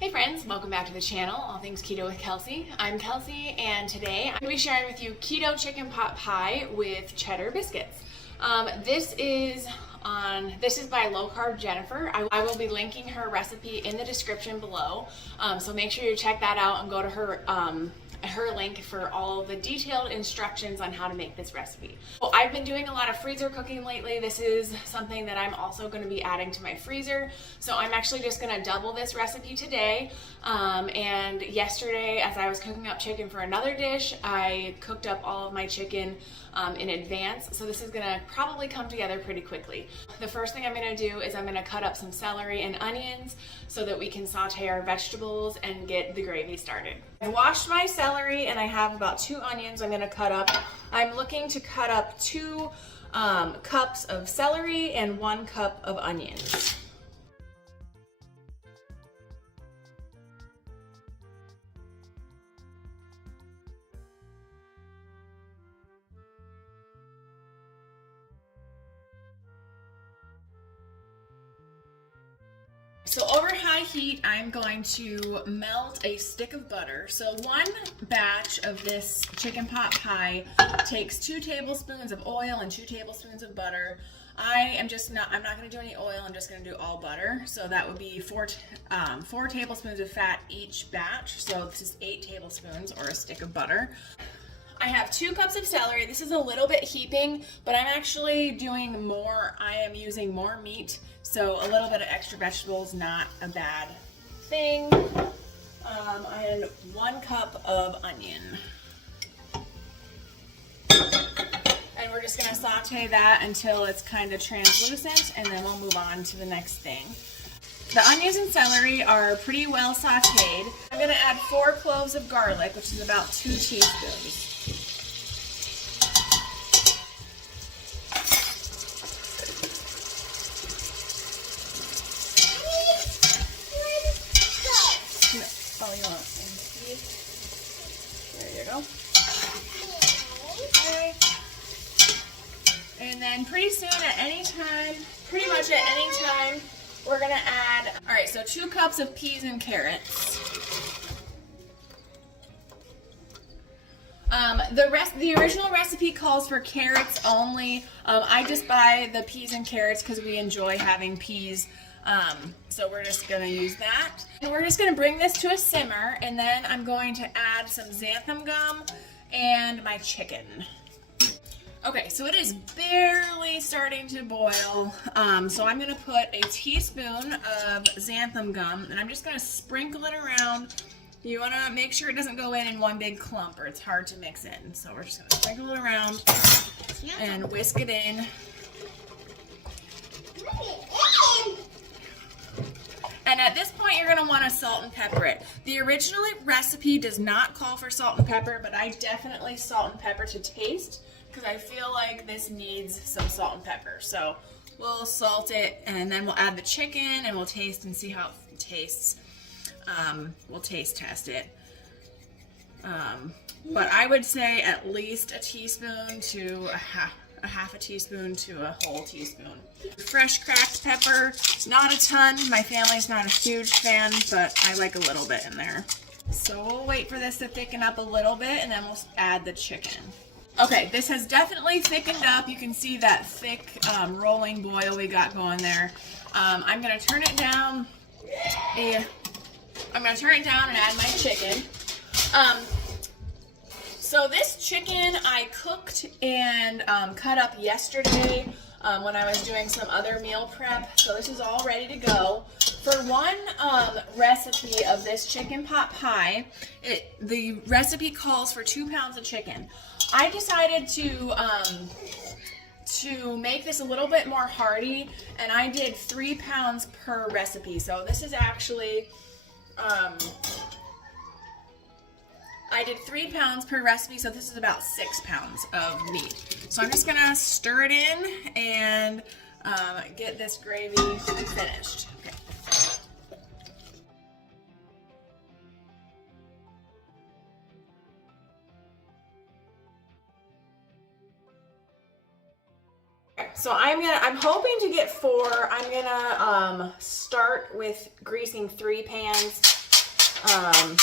Hey friends, welcome back to the channel, All Things Keto with Kelsey. I'm Kelsey, and today I'm going to be sharing with you keto chicken pot pie with cheddar biscuits. This is by Low Carb Jennifer. I will be linking her recipe in the description below, so make sure you check that out and go to her link for all the detailed instructions on how to make this recipe. Well, I've been doing a lot of freezer cooking lately. This is something that I'm also going to be adding to my freezer. So I'm actually just going to double this recipe today. And yesterday, as I was cooking up chicken for another dish, I cooked up all of my chicken in advance. So this is going to probably come together pretty quickly. The first thing I'm going to do is I'm going to cut up some celery and onions so that we can saute our vegetables and get the gravy started. I've washed my celery and I have about 2 onions I'm going to cut up. I'm looking to cut up 2 cups of celery and 1 cup of onions. So over high heat, I'm going to melt a stick of butter. So 1 batch of this chicken pot pie takes 2 tablespoons of oil and 2 tablespoons of butter. I'm not going to do any oil, I'm just going to do all butter. So that would be 4 tablespoons of fat each batch. So this is 8 tablespoons or a stick of butter. I have 2 cups of celery. This is a little bit heaping, but I'm actually doing more. I am using more meat, so a little bit of extra vegetables, not a bad thing. And 1 cup of onion. And we're just gonna saute that until it's kind of translucent, and then we'll move on to the next thing. The onions and celery are pretty well sauteed. I'm gonna add 4 cloves of garlic, which is about 2 teaspoons. Oh, you want there you go. Okay. And then pretty soon pretty much at any time, we're gonna add, all right, so 2 cups of peas and carrots. The original recipe calls for carrots only. I just buy the peas and carrots because we enjoy having peas. So we're just going to use that. And we're just going to bring this to a simmer, and then I'm going to add some xanthan gum and my chicken. Okay, so it is barely starting to boil. So I'm going to put a teaspoon of xanthan gum, and I'm just going to sprinkle it around. You want to make sure it doesn't go in one big clump, or it's hard to mix in. So we're just going to sprinkle it around and whisk it in. And at this point, you're going to want to salt and pepper it. The original recipe does not call for salt and pepper, but I definitely salt and pepper to taste because I feel like this needs some salt and pepper. So we'll salt it, and then we'll add the chicken, and we'll taste and see how it tastes. We'll taste test it. But I would say at least a teaspoon to a half a teaspoon to a whole teaspoon. Fresh cracked pepper, not a ton. My family's not a huge fan, but I like a little bit in there. So we'll wait for this to thicken up a little bit, and then we'll add the chicken. Okay, this has definitely thickened up. You can see that thick rolling boil we got going there. I'm gonna turn it down. I'm gonna turn it down and add my chicken. So this chicken I cooked and cut up yesterday when I was doing some other meal prep. So this is all ready to go. For one recipe of this chicken pot pie, the recipe calls for 2 pounds of chicken. I decided to make this a little bit more hearty, and I did 3 pounds per recipe. So this is actually I did 3 pounds per recipe, so this is about 6 pounds of meat. So I'm just gonna stir it in and get this gravy finished. Okay. So I'm hoping to get 4. I'm gonna start with greasing 3 pans. And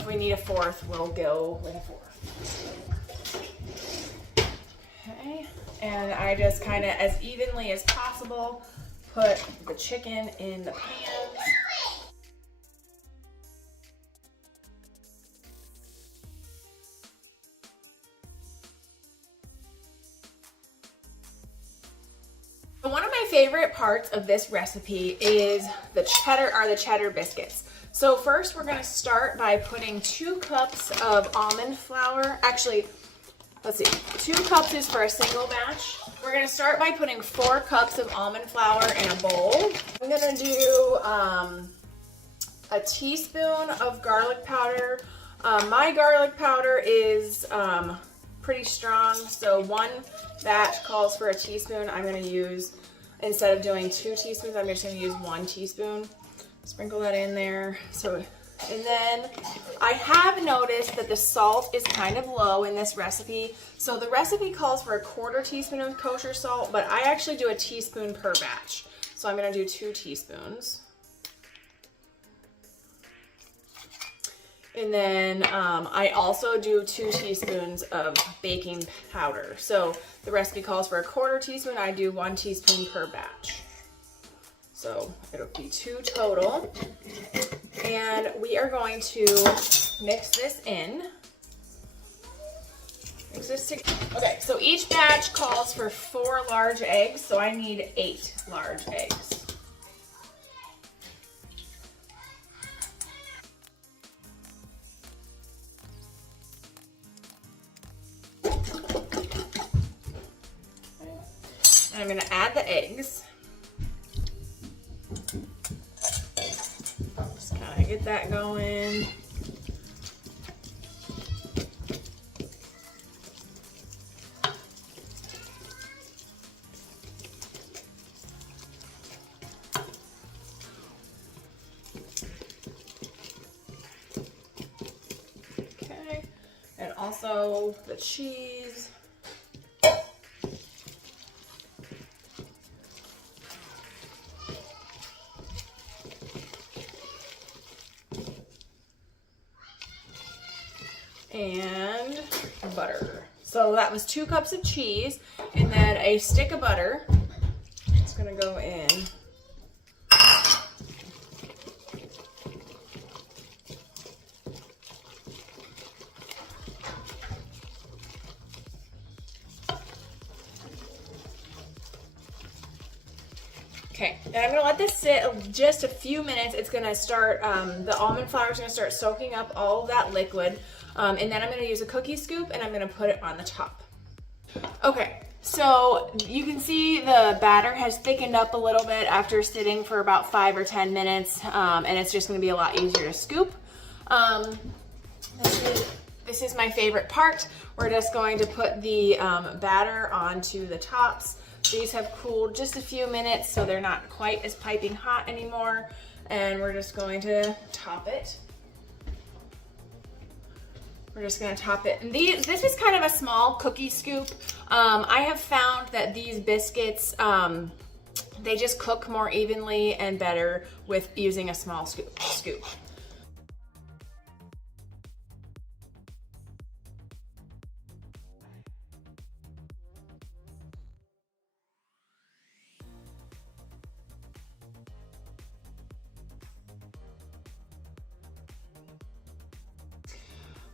if we need a fourth, we'll go with a fourth. Okay, and I just kind of, as evenly as possible, put the chicken in the pans. One of my favorite parts of this recipe is the cheddar biscuits. So first we're going to start by putting 2 cups of almond flour. Actually, let's see, 2 cups is for a single batch. We're going to start by putting 4 cups of almond flour in a bowl. I'm going to do a teaspoon of garlic powder. My garlic powder is pretty strong, so 1 batch calls for a teaspoon. I'm going to use, instead of doing 2 teaspoons, I'm just going to use 1 teaspoon. Sprinkle that in there. So, and then I have noticed that the salt is kind of low in this recipe. So the recipe calls for a 1/4 teaspoon of kosher salt, but I actually do a teaspoon per batch. So I'm going to do 2 teaspoons. And then I also do 2 teaspoons of baking powder. So the recipe calls for a 1/4 teaspoon. I do 1 teaspoon per batch. So it'll be 2 total. And we are going to mix this in. Mix this together. Okay, so each batch calls for 4 large eggs, so I need 8 large eggs. And I'm going to add the eggs. Just kind of get that going. Okay, and also the cheese. And butter. So that was 2 cups of cheese and then a stick of butter. It's gonna go in. Okay, and I'm gonna let this sit just a few minutes. It's gonna start, the almond flour is gonna start soaking up all of that liquid. And then I'm gonna use a cookie scoop and I'm gonna put it on the top. Okay, so you can see the batter has thickened up a little bit after sitting for about 5 or 10 minutes, and it's just gonna be a lot easier to scoop. This is my favorite part. We're just going to put the batter onto the tops. These have cooled just a few minutes, so they're not quite as piping hot anymore. And we're just going to top it. We're just gonna top it. And this is kind of a small cookie scoop. I have found that these biscuits, they just cook more evenly and better with using a small scoop.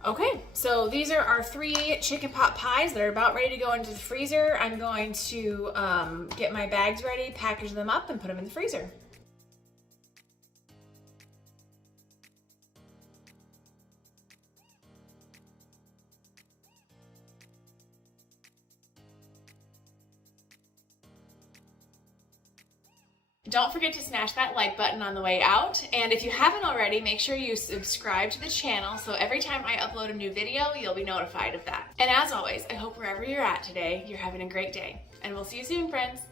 Okay, so these are our 3 chicken pot pies that are about ready to go into the freezer. I'm going to get my bags ready, package them up, and put them in the freezer. Don't forget to smash that like button on the way out, and if you haven't already, make sure you subscribe to the channel so every time I upload a new video, you'll be notified of that. And as always, I hope wherever you're at today, you're having a great day. And we'll see you soon, friends.